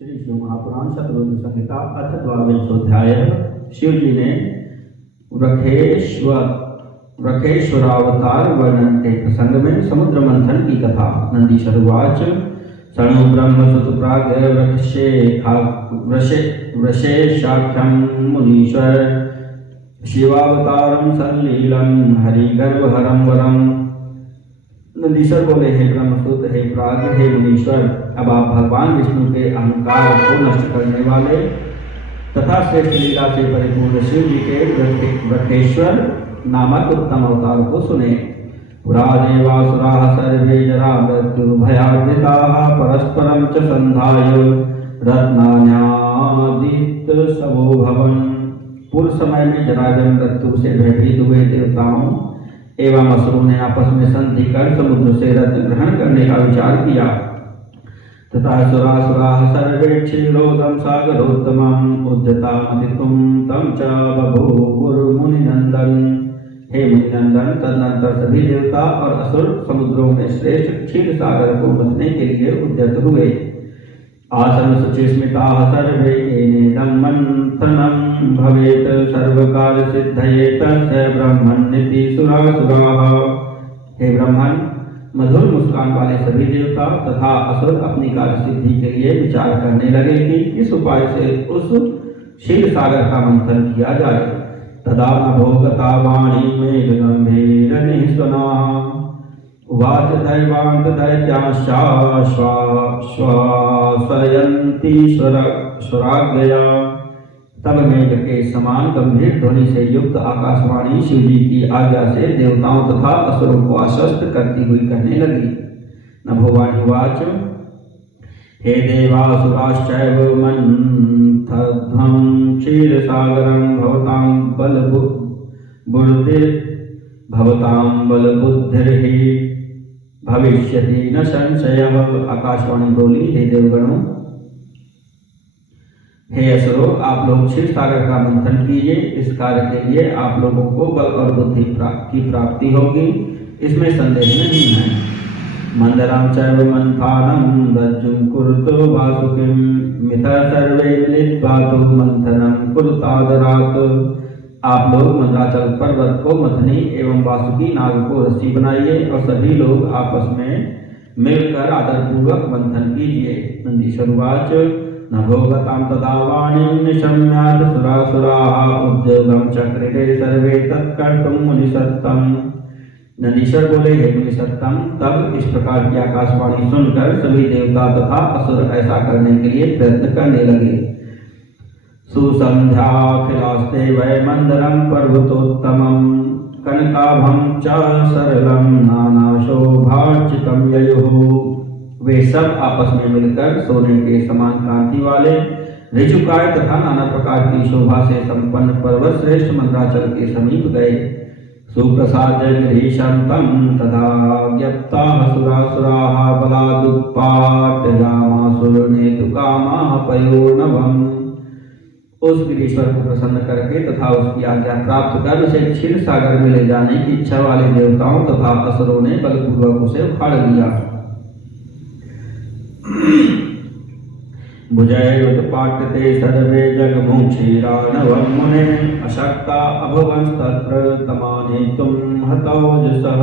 श्री शिव महापुराण शतरुद्र संहिता अथ द्वादशोध्याय। शिव जी ने वृखेश्वरावतार वर्णन के प्रसंग में समुद्र मंथन की कथा। नंदीश्वर उवाच शृणु ब्रह्मसुत प्राज्ञ वृषेशाख्यं मुनीश्वर शिवावतारं सल्लीलं हरिगर्भहरं वरम। नंदीश्वर बोले, हे ब्रह्मसुत, हे प्राज्ञ, हे मुनीश्वर, अब आप भगवान विष्णु के अहंकार को नष्ट करने वाले तथा श्रेष्ठ लीला से परिपूर्ण शिव जी के वृखेश्वर नामक उत्तम अवतार को सुने। पुरा देवासुराः सर्वे जरा मृत्यु भयार्दिताः परस्परं च संधाय रत्नान्यादित सबो भवन। पूर्व समय में जराजन मृत्यु से भयभीत हुए देवताओं एवं असुरों ने आपस में संधि कर समुद्र से रत्न ग्रहण करने का विचार किया। तथा सुरासुराः सर्वे क्षीरोदं सागरोत्तमम् उद्यतामतितुं तं च बभूवुर्मुनिनन्दन। हे मुनिनंदन, तदनंतर सभी देवता और असुर समुद्रों में श्रेष्ठ क्षीर सागर को मथने के लिए उद्यत हुए। आसन शुचिस्मिताः सर्वे येनेदं मंथनं भवेत् सर्वकार्य सिद्धये तस्य ब्रह्मन्निति सुरासुराः। हे ब्रह्मन, मधुर मुस्कान वाले सभी देवता तथा असुर अपनी कार्य सिद्धि के लिए विचार करने लगे कि किस उपाय से उस क्षीर सागर का मंथन किया जाए। तदा नभोगता वाणी मेघगंभीरनिःस्वना उवाच दैवान्त दैत्याश्वासयन्ती स्वराज्ञया। तब मेघ के समान गंभीर ध्वनि से युक्त आकाशवाणी शिव जी की आज्ञा से देवताओं तथा असुरों को आश्वस्त करती हुई कहने लगी। नभोवाणी उवाच हे देवासुराश्चैव मंथध्वं क्षीरसागरं भवतां बलबुद्धिर्हि भविष्यति न संशयः। आकाशवाणी बोली, हे देवगणों, हे असुरों, आप लोग क्षीर सागर का मंथन कीजिए। इस कार्य के लिए आप लोगों को बल और बुद्धि की प्राप्ति होगी, इसमें संदेह नहीं है। मंदरं चैव मंथानं दज्जुं कुरुतो वासुकिं मिथः सर्वे मिलित्वा तु मंथनं कुरुतादरात्। आप लोग मंदराचल पर्वत को मथनी एवं वासुकी नाग को रस्सी बनाइए और सभी लोग आपस में मिलकर आदरपूर्वक मंथन कीजिए। नंदीश्वर उवाच नभोगतां तदा वाणीं निशम्यात् सुरासुराः उद्योगं चक्रिरे सर्वे तत्कर्तुं मुनिसत्तम्। नंदीश्वर बोले, हे मुनिसत्तम, तब इस प्रकार की आकाशवाणी सुनकर सभी देवता तथा असुर ऐसा करने के लिए प्रयत्न करने लगे। सुसंध्याखिलास्ते वै मंदरं पर्वतोत्तमं कनकाभं च सरलं नानाशोभार्चितं ययुः। वे सब आपस में मिलकर सोने के समान कांति वाले ऋजुकाय तथा नाना प्रकार की शोभा से संपन्न पर्वत श्रेष्ठ मंदराचल के समीप गए। सुप्रसाद्य गिरीशं तं तदा ज्ञप्ताः सुरासुराः बलादुत्पाटयामासुरनेतुकामाः पयोर्णवम्। उस गिरीश्वर को प्रसन्न करके तथा उसकी आज्ञा प्राप्त कर उसे क्षीर सागर में ले जाने की इच्छा वाले देवताओं तथा असुरों ने बलपूर्वक उसे उखाड़ लिया। भुजैरुत्पाट्यते सर्वे जगमुक्षीरानवं मुने अशक्ता अभवंस्तत्र तमानेतुं हतौजसः।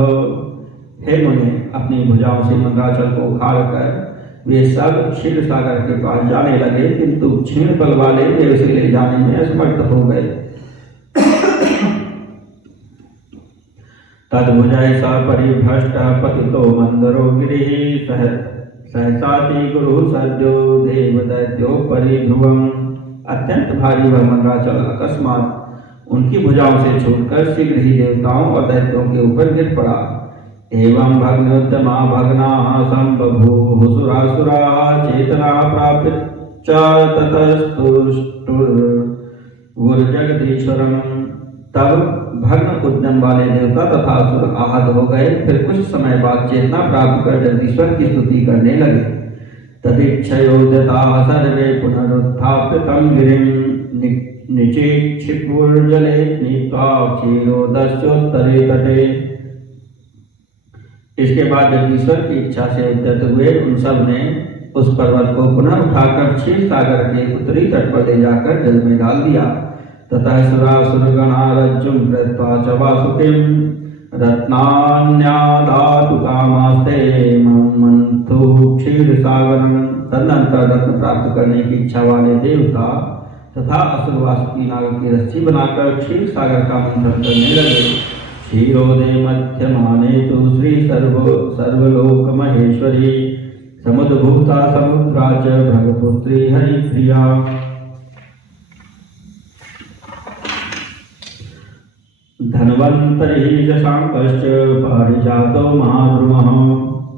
हे मुने, अपनी भुजाओं से मंदराचल को उखाड़ कर वे सब क्षीर सागर के पास जाने लगे, किंतु क्षीण बल वाले वे उसे ले जाने में असमर्थ हो गए। तद्भुजै सपरिभ्रष्ट पतितो मंदरो गिरिः सहसाति गुरु सद्यो देवदैत्योपरि ध्रुवम्। अत्यंत भारी वह मंदराचल अकस्मात उनकी भुजाओं से छूटकर शीघ्र ही देवताओं और दैत्यों के ऊपर गिर पड़ा। एवं भग्नोद्यमा भग्नाः संबभूवुः सुरासुराः चेतनाः प्राप्य च ततस्तुष्टुर्वुर्जगदीश्वरम्। तब भग्न उद्यम वाले देवता तथा असुर आहत हो गए। फिर कुछ समय बाद चेतना प्राप्त कर जगदीश्वर की स्तुति करने लगे। तदिच्छयोद्यताः सर्वे पुनरुत्थाप्य तं गिरिं निचेक्षिपुर्जले नीत्वा क्षीरोदस्योत्तरे तटे। इसके बाद जगदीश्वर की इच्छा से उद्यत हुए उन सब ने उस पर्वत को पुनः उठाकर क्षीर सागर के उत्तरी तट पर ले जाकर जल में डाल दिया। ततः सुरासुरगणा रज्जुं कृत्वा च वासुकिं रत्नान्यादातु कामास्ते मन्थु क्षीरसागरं। तदनंतर रत्न प्राप्त करने की इच्छा वाले देवता तथा असुर वासुकी नाग की रस्सी बनाकर क्षीर सागर का मंथन करने लगे। क्षीरोदे मध्यमाने तु श्री सर्वलोक महेश्वरी समुद्भूता समुद्रा च भगपुत्री हरिप्रिया। धन्वन्तरी शशांकश्च पारिजातो महाद्रुमः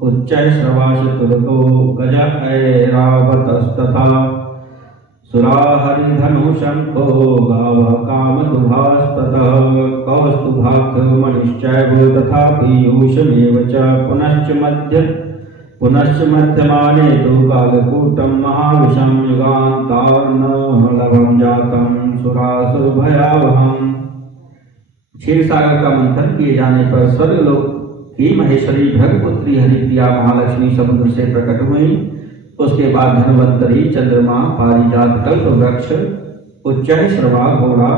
उच्चैःश्रवाशतुलको गज ऐरावतस्तथा सुराहरिधनुशङ्को गावः कामदुभास्ततः कौस्तुभाख्यमणिश्चैव तथा पीयूषमेव च पुनश्च मध्यमाने तु कालकूटं महाविषं युगान्तार्नलभं जातं सुरासुरभयावहम्। क्षीर सागर का मंथन किए जाने पर स्वर्गलोक की महेश्वरी भगपुत्री हरिप्रिया महालक्ष्मी समुद्र से प्रकट हुई। उसके बाद धन्वंतरी, चंद्रमा, पारिजात, कल्प वृक्ष, उच्चैःश्रवा घोड़ा,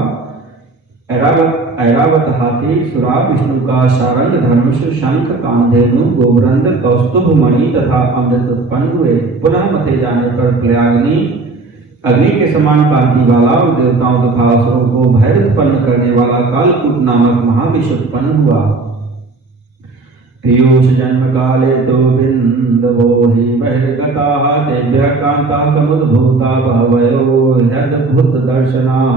ऐरावत हाथी, सुरा, विष्णु का शारंग धनुष, शंख, कामधेनु, गोवृंद, कौस्तुभ मणि तथा अमृत उत्पन्न हुए। पुनः मथे जाने पर प्रयाग्नि अग्नि के समान कांति वाला और देवताओं तथा असुरों को भय उत्पन्न करने वाला कालकूट नामक महाविष उत्पन्न हुआ। पीयूष जन्म काले तो बिंदवो हि बहिर्गताः तेभ्यः कान्ताः समुद्भूता बहवयो ह्यद्भुत दर्शनाः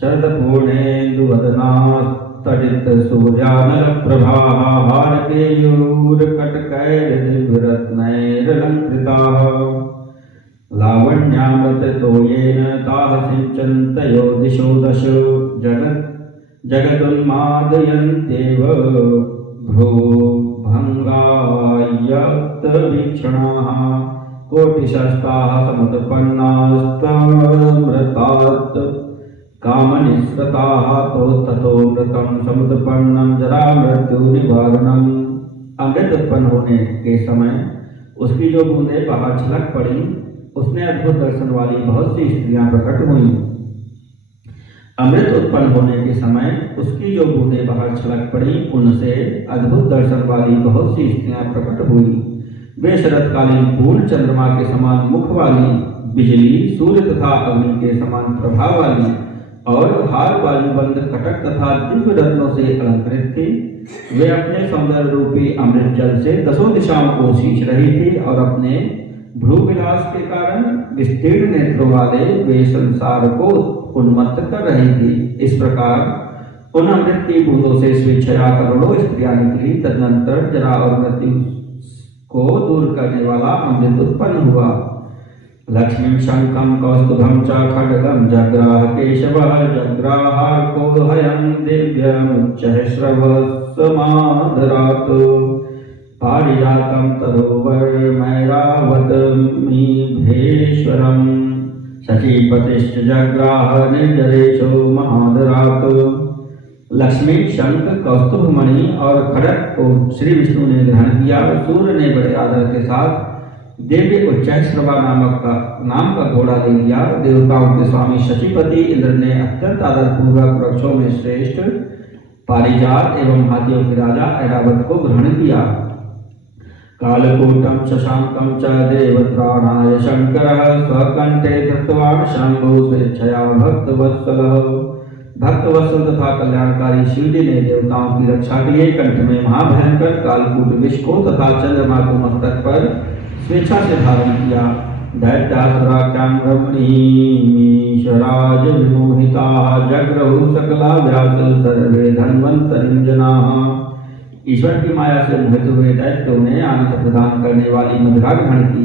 शरदपूर्णेन्दुवदनास्तडित सूर्यानलप्रभाः हारकेयूरकटकैर्दिव्यरत्नैरलङ्कृताः लावण्यामृततो येन ताः सिञ्चन्तयो दिशो दश जगदुन्मादयन्त्येव भ्रूभङ्गायत्तवीक्षणाः कोटिशस्ताः समुत्पन्नास्त्वमृतात् कामनिःसृताः ततो समुत्पन्नं जरामृत्युनिवारणम्। अमृत उत्पन्न होने के समय उसकी जो बूंदें बाहर छलक पड़ी, उसमें अद्भुत दर्शन वाली बहुत सी स्त्रियां प्रकट हुईं। अमृत उत्पन्न होने के समय उसकी जो बूंदें बाहर छलक पड़ी, उनसे अद्भुत दर्शन वाली बहुत सी स्त्रियां प्रकट हुई। वे शरतकालीन पूर्ण चंद्रमा के समान मुख वाली, बिजली, सूर्य तथा अग्नि के समान प्रभाव वाली और हार बाजूबंद कटक तथा दिव्य रत्नों से अलंकृत थी। वे अपने सौंदर्य रूपी अमृत जल से दसों दिशाओं को सींच रही थी और अपने भ्रू विलास के कारण विस्तीर्ण नेत्रों वाले वे संसार को उन्मत्त कर रही थी। इस प्रकार उन अमृत की बूंदों से स्वेच्छया करोड़ों स्त्रियां निकली। तदनंतर जरा और मृत्यु को दूर करने वाला अमृत उत्पन्न हुआ। लक्ष्मीं शंखं कौस्तुभं च खड्गं जग्राह केशवः जग्राहार्को हयं दिव्यमुच्चैःश्रवसमादरात् पारिजातं तरोवर्मैरावतमीभेश्वरम् शचीपतिश्च जग्राह निर्जरेशो महादरात्। लक्ष्मी, शंख, कौस्तुभ मणि और खड्ग को श्री विष्णु ने ग्रहण किया। सूर्य ने बड़े आदर के साथ दिव्य उच्चैःश्रवा नाम का घोड़ा ले लिया। देवताओं के स्वामी शचीपति इंद्र ने अत्यंत आदरपूर्वक वृक्षों में श्रेष्ठ पारिजात एवं हाथियों के राजा ऐरावत को ग्रहण किया। कालकूटं शशांकं च देवत्राणाय शंकरः स्वकंठे धृतवान् शंभु स्वेच्छया भक्तवत्सल तथा कल्याणकारी शिवजी ने देवताओं की रक्षा के लिए कंठ में महाभयंकर कालकूट विष को तथा चंद्रमा को मस्तक पर स्वेच्छा से धारण किया। दैत्यासुराख्यां रमणीमीश्वराज विमोहिताः जग्रहु सकला व्यास सर्वे धन्वन्तरिं जनाः। ईश्वर की माया से मोहित हुए दैत्यों ने आनंद प्रदान करने वाली मदिरा ग्रहण की।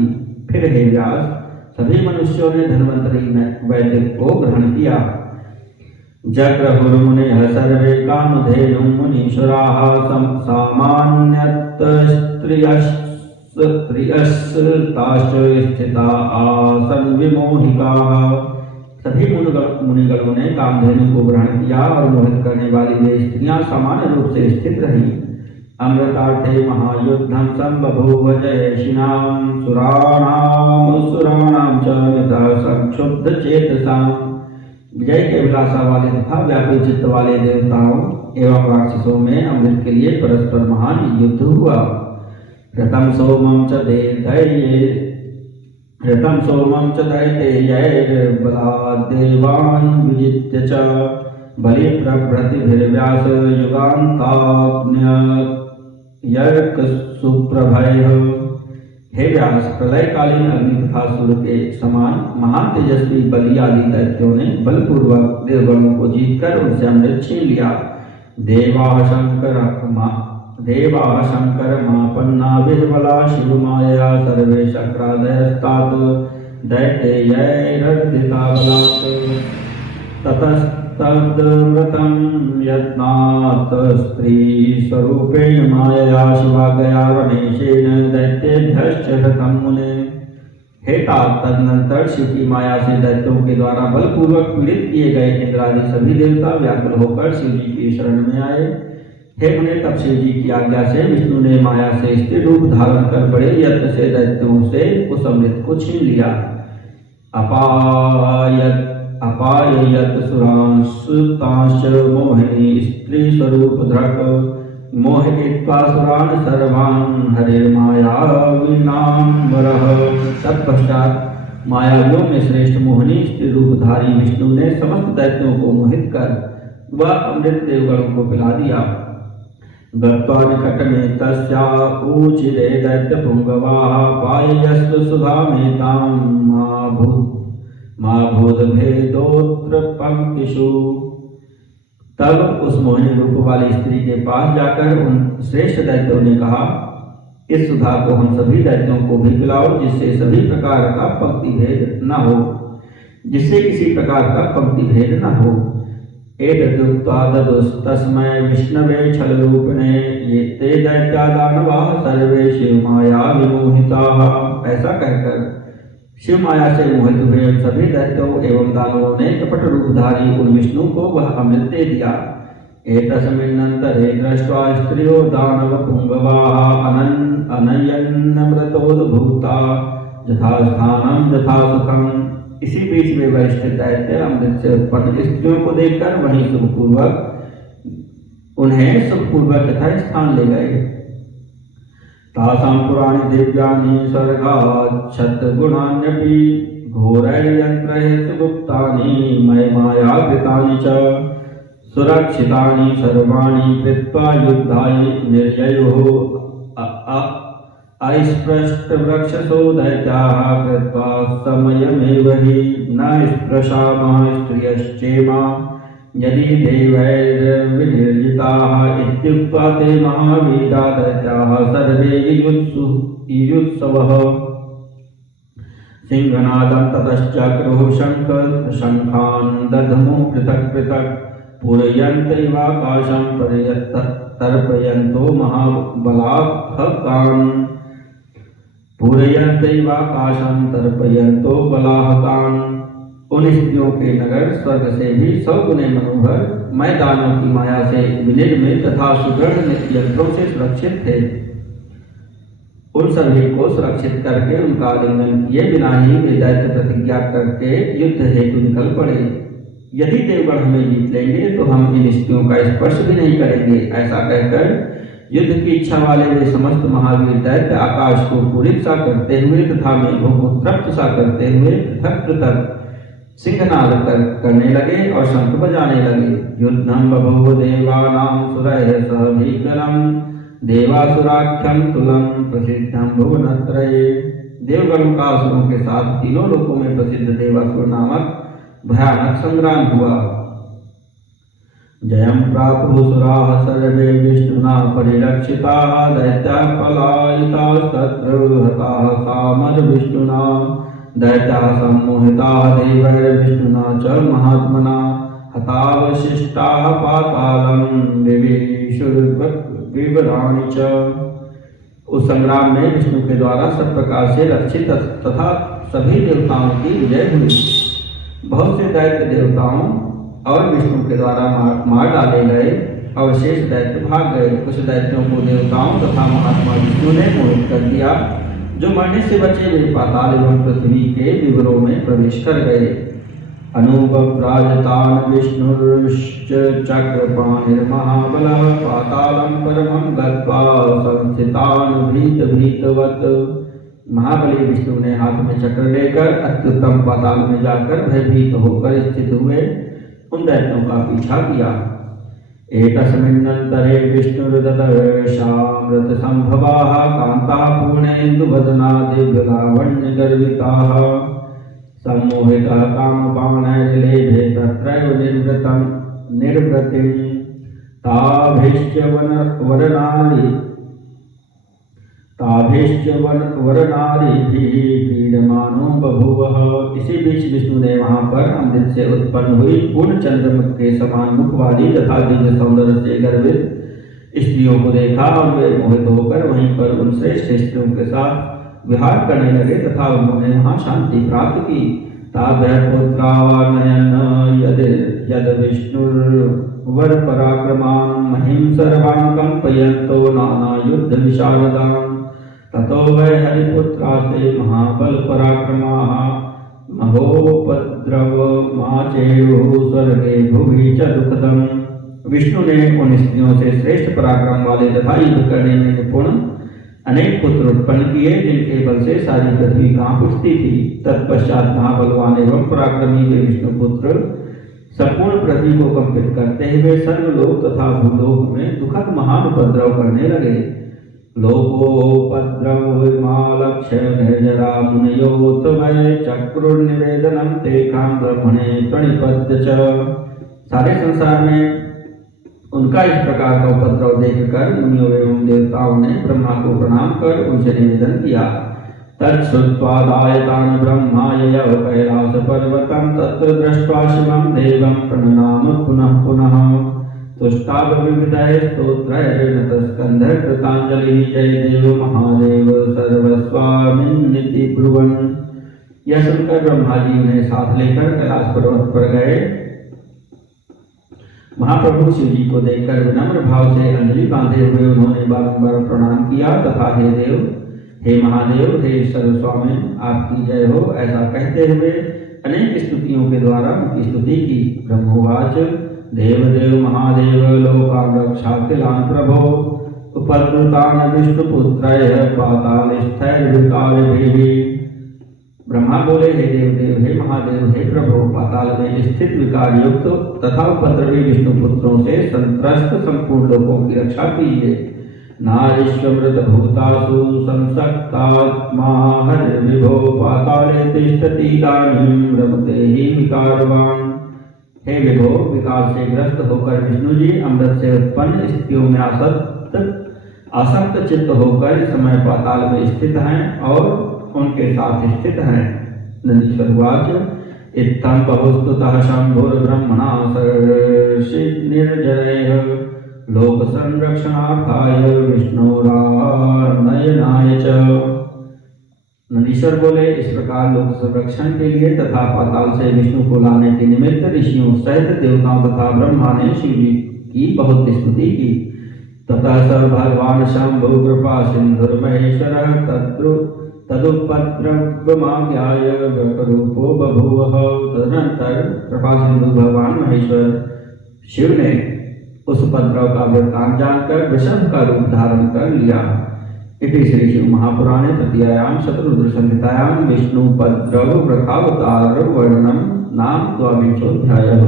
फिर हे व्यास, सभी मनुष्यों ने धन्वंतरी वैद्य को ग्रहण किया। जग्रहुर्मुनिः सर्वे कामधेनुं मुनीश्वराः सामान्यतस्त्रियस्ताश्च स्थिता आसन् विमोहिकाः। सभी मुनिगणों ने कामधेनु को ग्रहण किया और मोहित करने वाली वे स्त्रियां सामान्य रूप से स्थित रहीं। अमृतार्थे महायुद्धं संबभूव जयशिनां सुराणां च यतः संक्षुब्धचेतसां। विजय के अभिलाषा वाले तथा व्याकुल चित्त वाले देवताओं एवं राक्षसों में अमृत के लिए परस्पर महान युद्ध हुआ। ऋतं सोमं च दैत्यैर्बलाद्देवान् विजित्य च बलिप्रभृतिभिर्व्यास युगान्ताग्न्यर्कसुप्रभयः। हे व्यास, प्रलयकालीन अग्नि तथा सूर्य के समान महान तेजस्वी बलि आदि दैत्यों ने बलपूर्वक देवगणों को जीतकर उनसे अमृत छीन लिया। देवाः शंकर मापन्ना विह्वला शिवमाया सर्वे शक्रादयस्तात् दैत्यैरर्दिता बलात्। ततस्तद्व्रतं यत्नात् स्त्रीस्वरूपेण मायया शिवा गया वनेशेन दैत्येभ्यश्च हतं मुने। हे तात, तदनंतर शिव की माया से दैत्यों के द्वारा बलपूर्वक पीड़ित किए गए इंद्रादि सभी देवता व्याकुल होकर शिव जी की शरण में आए। हे मुने, तब शिव जी की आज्ञा से विष्णु ने माया से स्थिर रूप धारण कर बड़े यत्न से दैत्यों से उस अमृत को छीन लिया। अपाययत सुरांशतांश मोहिनी स्त्री स्वरूप धृक मोहित्वा सुरान सर्वान् हरिर्माया विनाम्बरः। तत्पश्चात मायावियों में श्रेष्ठ मोहिनी स्त्री रूपधारी विष्णु ने समस्त दैत्यों को मोहित कर वह अमृत देवगणों को पिला दिया। गत्वा निकटमे तस्या ऊचिरे दैत्यपुंगवाः पाययस्व सुधामेतां मा भूतभेदोत्र पंक्तिषु। तब उस मोहिनी रूप वाली स्त्री के पास जाकर उन श्रेष्ठ दैत्यों ने कहा, इस सुधा को हम सभी दैत्यों को भी पिलाओ, जिससे सभी प्रकार का पंक्ति भेद न हो, जिससे किसी प्रकार का पंक्ति भेद न हो। एतदुक्त्वा ददुस्तस्मै विष्णवे छलरूपिणे ये ते दैत्या दानवाः सर्वे शिवमाया विमोहिताः। ऐसा कहकर शिव माया से मोहित हुए सभी दैत्यों एवं दानवों ने कपट रूपधारी उन विष्णु को वह अमृत दे दिया। एतस्मिन्नन्तरे दृष्ट्वा स्त्रियो दानव पुंगवाः अनयन्नमृतोद्भूता यथास्थानं यथा सुखम्। इसी बीच में वरिष्ठ दैत्य अमृत से उत्पन्न स्त्रियों को देखकर वहीं उन्हें सुखपूर्वक यथा स्थान ले गए। तासां पुराणि दिव्यानि स्वर्गाच्छद्गुणान्यपि घोरैर्यन्त्रैः सुगुप्तानि मयमायाकृतानि च सुरक्षितानि सर्वाणि कृत्वा युद्धाय निर्ययोः अस्पृष्टवक्षसो दैत्याः कृत्वा समयमेव हि न स्पृशामः स्त्रियश्चेमा यदि देवैर्विनिर्जिताः इत्युक्त्वा ते महावीरा दैत्याः सर्वे युयुत्सवः। सिंहनादं ततश्चक्रुः शङ्खान् दध्मुः पृथक् पृथक् पूरयन्त इवाकाशं तर्पयन्तो महाबलाहकान्। उन स्त्रियों के नगर स्वर्ग से भी 100 गुने मनोहर मैं दानव की माया से विनिर्मित तथा सुदृढ़ यंत्रों से सुरक्षित थे। उन सभी को सुरक्षित करके उनका आलिंगन किए बिना ही वे दैत्य प्रतिज्ञा करके युद्ध हेतु निकल पड़े। यदि देवगण हमें जीत लेंगे तो हम इन स्त्रियों का स्पर्श भी नहीं करेंगे। ऐसा कहकर युद्ध की इच्छा वाले वे समस्त महावीर दैत्य आकाश को पूरित सा करते हुए तथा मेघों को तृप्त सा करते हुए पृथक पृथक सिंहनाद करने लगे और शंख बजाने लगे। युद्धं बभूव देवानां सुरैः सह भीकरं देवासुराख्यं तुलं प्रसिद्धं भुवनत्रये। देवगणों का असुरों के साथ तीनों लोकों में प्रसिद्ध देवासुर नामक भयानक संग्राम हुआ। जयं प्रापुसुराः सर्वे विष्णुना परिरक्षिताः दैत्याः पलायितास्तत्र हताः सामरविष्णुना दैत्याः सम्मोहिताः देवैर्विष्णुना च महात्मना हतावशिष्टाः पातालं विविशुर्विवराणि च। उस संग्राम में विष्णु के द्वारा सब प्रकार से रक्षित तथा सभी देवताओं की विजय हुई। बहुत से दैत्य देवताओं और विष्णु के द्वारा मार डाले गए अवशेष दैत्य भाग गए। कुछ दैत्यों को देवताओं तथा महात्मा विष्णु ने मोहित कर दिया, जो मरने से बचे वे पाताल एवं पृथ्वी के विवरों में प्रवेश कर गए। अनुव्राजतान् विष्णुश्च चक्रपाणिर्महाबलः पातालं परमं गत्वा संस्थितान् भीतवत्। महाबली विष्णु ने हाथ में चक्र लेकर अत्युत्तम पाताल में जाकर भयभीत होकर स्थित हुए उन दैत्यों का पीछा किया। एकस्मिन्नन्तरे विष्णुर्ददर्शामृतसम्भवाः कान्ताः पूर्णेन्दुवदना दिव्यलावण्यगर्विताः। सम्मोहितः कामबाणैर्लेभे तत्रैव निर्वृतिं ताभिश्च वरनारीभिः पीडमानो बभूवः। इसी बीच विष्णु ने वहां पर अमृत से उत्पन्न हुई पूर्ण चंद्रमुख के समान मुख वाली तथा दिव्य सौंदर्य से गर्वित स्त्रियों को देखा और वे मोहित होकर वहीं पर उन श्रेष्ठ स्त्रियों के साथ विहार करने लगे तथा उन्होंने वहां शांति प्राप्त की। ताभ्यपुत्रानयन यद विष्णुर्वर पराक्रमान् महिं सर्वान् कंपयन्तो नाना युद्ध विशारदान्। ततो वै हरिपुत्रास्ते महाबल पराक्रमाः महोपद्रवमाचेयुः स्वर्गे भुवि च दुःखदम्। विष्णु ने उन स्त्रियों से श्रेष्ठ पराक्रम वाले तथा युद्ध करने में निपुण अनेक पुत्र उत्पन्न किए, जिनके बल से सारी पृथ्वी कांप उठती थी। तत्पश्चात महाबलवान एवं पराक्रमी वे विष्णु पुत्र संपूर्ण पृथ्वी को कंपित करते हुए सर्वलोक तथा भूलोक में दुखद महान उपद्रव करने लगे। लोकोपद्रवमालक्ष्य निर्जरा मुनयो तवै चक्रुर्निवेदनं तेषां ब्रह्मणे प्रणिपत्य च। सारे संसार में उनका इस प्रकार का उपद्रव देखकर मुनियों एवं देवताओं ने ब्रह्मा को प्रणाम कर उनसे निवेदन किया। तत्श्रुत्वादायतान् ब्रह्मा ययौ कैलासपर्वतं तत्र दृष्ट्वा शिवं देवं प्रणनाम पुनः पुनः। तुष्टावविविधैः स्तोत्रैर्नतस्कन्धः कृताञ्जलिः जय देव महादेव सर्वस्वामिन्निति ब्रुवन्। यह सुनकर ब्रह्मा जी उन्हें साथ लेकर कैलाश पर्वत पर गए। महाप्रभु शिव जी को देखकर विनम्र भाव से अंजलि बांधे हुए उन्होंने बारंबार प्रणाम किया तथा हे देव, हे महादेव, हे सर्वस्वामी, आपकी जय हो ऐसा कहते हुए अनेक स्तुतियों के द्वारा उनकी स्तुति की। ब्रह्मोवाच देवदेव महादेव लोकान् रक्षाखिलान् प्रभो उपद्रुतान् विष्णुपुत्रैः पातालस्थैर्विकारिभिः। ब्रह्मा बोले, हे देवदेव, हे महादेव, हे प्रभु, पाताल में स्थित विकार युक्त तथा उपद्रवी विष्णु पुत्रों से संत्रस्त संपूर्ण लोगों की रक्षा कीजिए। नारीश्वमृत भूतासु संसक्तात्मा हरिर्विभो पाताले तिष्ठति इदानीं रमते हि विकारवान्। हे विभो, विकार से ग्रस्त होकर विष्णु जी अमृत से उत्पन्न स्थितियों में आसक्त चित्त होकर इस समय पाताल में स्थित हैं और उनके साथ स्थित हैं। नंदीश्वर वाच इत्थं बहुस्तुतः शंभुर्ब्रह्मणा निर्जरैः लोक संरक्षणार्थाय विष्णुरानयनाय च। नंदीश्वर बोले, इस प्रकार लोक संरक्षण के लिए तथा पाताल से विष्णु को लाने के निमित्त ऋषियों सहित देवताओं तथा ब्रह्मा ने शिव जी की बहुत स्तुति की। ततः स भगवान शंभु कृपा सिंधुर्महेश्वरः तदुपद्रवमाज्ञाय व्यकरूपो बभूवः। तदनंतर कृपा सिंधु भगवान महेश्वर शिव ने उस उपद्रव का वृत्तांत जानकर वृषभ का रूप धारण कर लिया। इति श्री शिव महापुराणे तृतीयायां शतरुद्र संहितायां विष्णुपद्रव व्रतावतार वर्णनम नाम 12वां अध्यायः।